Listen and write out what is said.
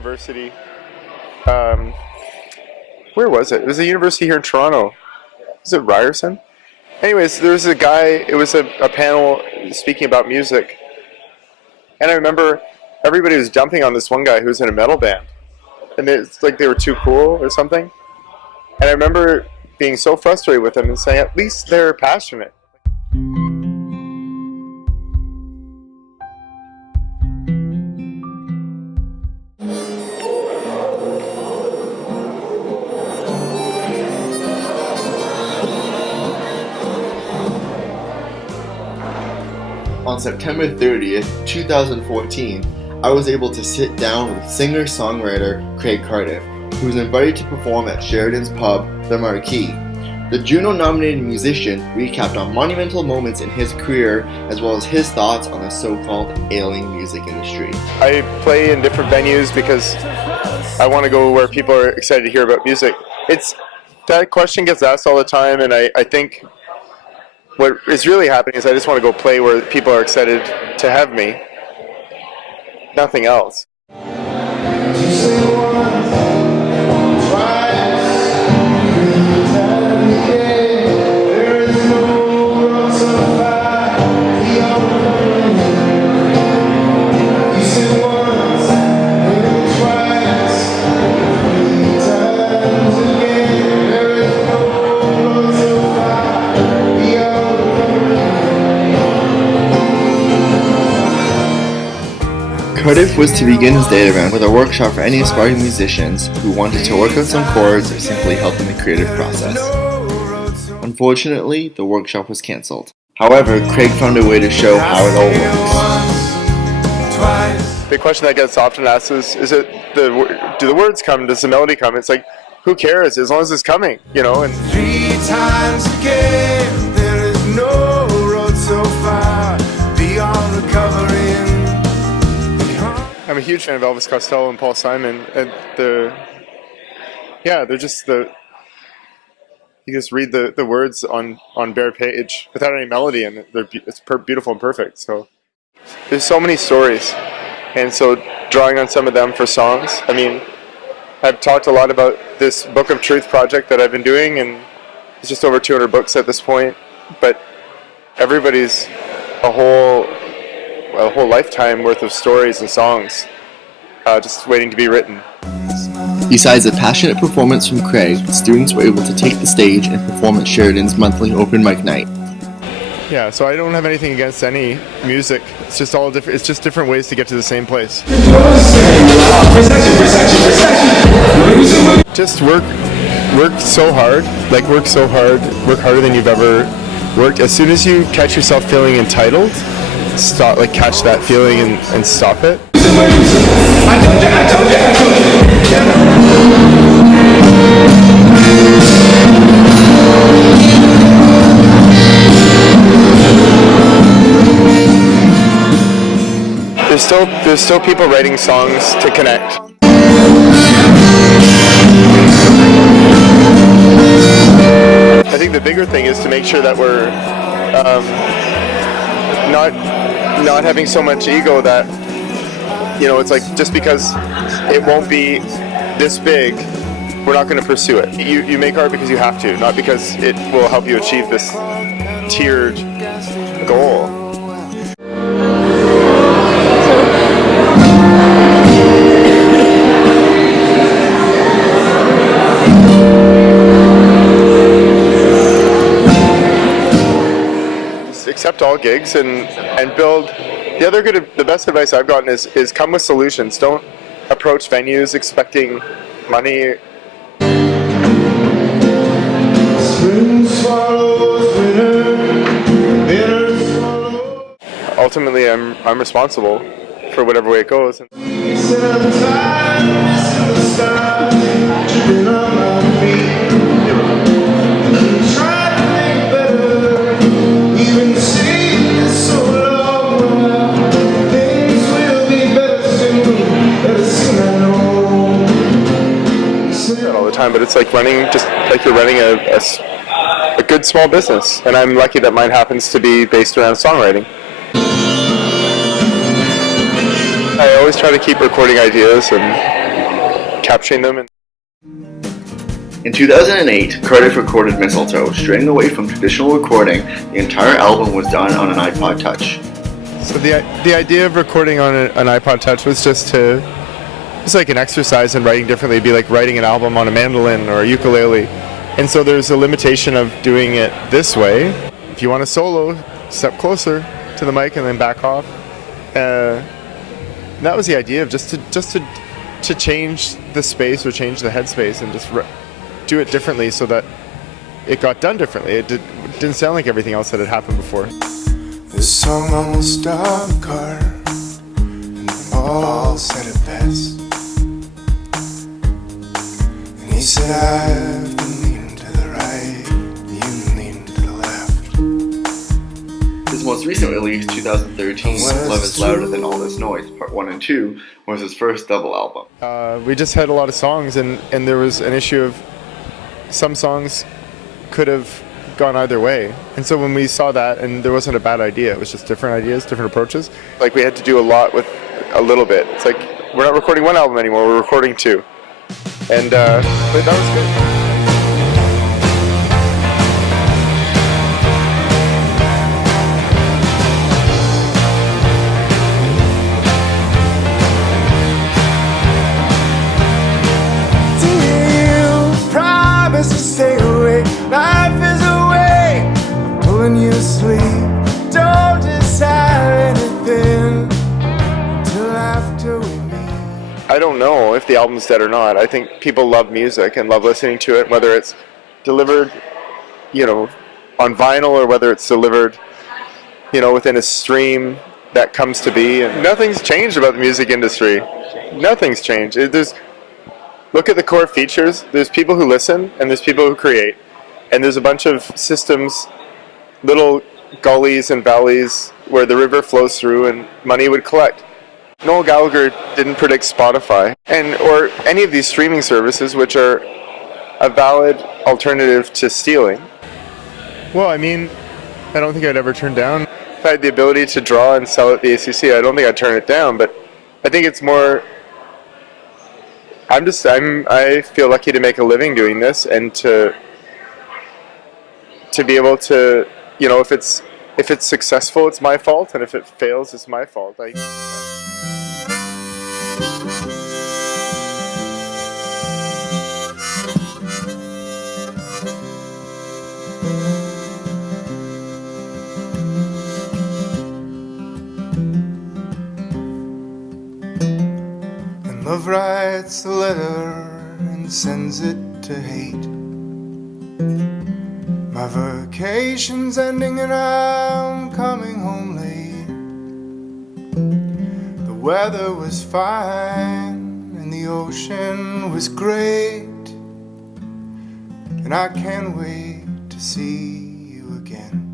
university. Where was it? It was a university here in Toronto. Was it Ryerson? Anyways, there was a guy, it was a panel speaking about music. And I remember everybody was jumping on this one guy who was in a metal band. And it's like they were too cool or something. And I remember being so frustrated with them and saying, at least they're passionate. On September 30th, 2014, I was able to sit down with singer-songwriter Craig Cardiff, who was invited to perform at Sheridan's pub, The Marquee. The Juno-nominated musician recapped on monumental moments in his career, as well as his thoughts on the so-called ailing music industry. I play in different venues because I want to go where people are excited to hear about music. That question gets asked all the time, and I think what is really happening is I just want to go play where people are excited to have me. Nothing else. Cardiff was to begin his day event with a workshop for any aspiring musicians who wanted to work out some chords or simply help in the creative process. Unfortunately, the workshop was cancelled. However, Craig found a way to show how it all works. The question that gets often asked is do the words come? Does the melody come? It's like, who cares as long as it's coming, you know? And 3 times again, there is no road so far beyond recovering. I'm a huge fan of Elvis Costello and Paul Simon, and you just read the words on bare page without any melody, and it's beautiful and perfect. So there's so many stories, and so drawing on some of them for songs. I mean, I've talked a lot about this Book of Truth project that I've been doing, and it's just over 200 books at this point, but everybody's a whole lifetime worth of stories and songs just waiting to be written. Besides a passionate performance from Craig, students were able to take the stage and perform at Sheridan's monthly open mic night. Yeah, so I don't have anything against any music. It's just all different. It's just different ways to get to the same place. Just work so hard. Like work so hard. Work harder than you've ever worked. As soon as you catch yourself feeling entitled, catch that feeling and stop it. There's still people writing songs to connect. I think the bigger thing is to make sure that we're not having so much ego that, you know, it's like just because it won't be this big, we're not going to pursue it. You make art because you have to, not because it will help you achieve this tiered goal. Accept all gigs and build. The best advice I've gotten is come with solutions. Don't approach venues expecting money. Ultimately, I'm responsible for whatever way it goes. But it's like you're running a good small business, and I'm lucky that mine happens to be based around songwriting. I always try to keep recording ideas and capturing them. In 2008, Cardiff recorded Mistletoe. Straying away from traditional recording, the entire album was done on an iPod Touch. So the idea of recording on an iPod Touch was just like an exercise in writing differently. It'd be like writing an album on a mandolin or a ukulele. And so there's a limitation of doing it this way. If you want to solo, step closer to the mic and then back off. That was the idea of just to change the space or change the headspace and just do it differently so that it got done differently. It didn't sound like everything else that had happened before. The song almost stopped the car, and Paul said it best. And he said, I've been leaning to the right, you lean to the left. His most recent release, 2013, Love Is Louder Than All This Noise, Part 1 and 2, was his first double album. We just had a lot of songs, and there was an issue of some songs could have gone either way. And so when we saw that, and there wasn't a bad idea, it was just different ideas, different approaches. Like we had to do a lot with a little bit. It's like we're not recording one album anymore, we're recording two. And but that was good. To stay awake, life is a way of pulling you to sleep. Don't decide anything until after we meet. I don't know if the album's dead or not. I think people love music and love listening to it, whether it's delivered, on vinyl or whether it's delivered, within a stream that comes to be. And nothing's changed about the music industry. Nothing's changed. Look at the core features. There's people who listen, and there's people who create. And there's a bunch of systems, little gullies and valleys where the river flows through and money would collect. Noel Gallagher didn't predict Spotify or any of these streaming services, which are a valid alternative to stealing. Well, I mean, I don't think I'd ever turn down. If I had the ability to draw and sell at the ACC, I don't think I'd turn it down, but I think it's more... I feel lucky to make a living doing this and to be able to, if it's successful, it's my fault, and if it fails, it's my fault. Love writes the letter and sends it to hate. My vacation's ending and I'm coming home late. The weather was fine and the ocean was great, and I can't wait to see you again.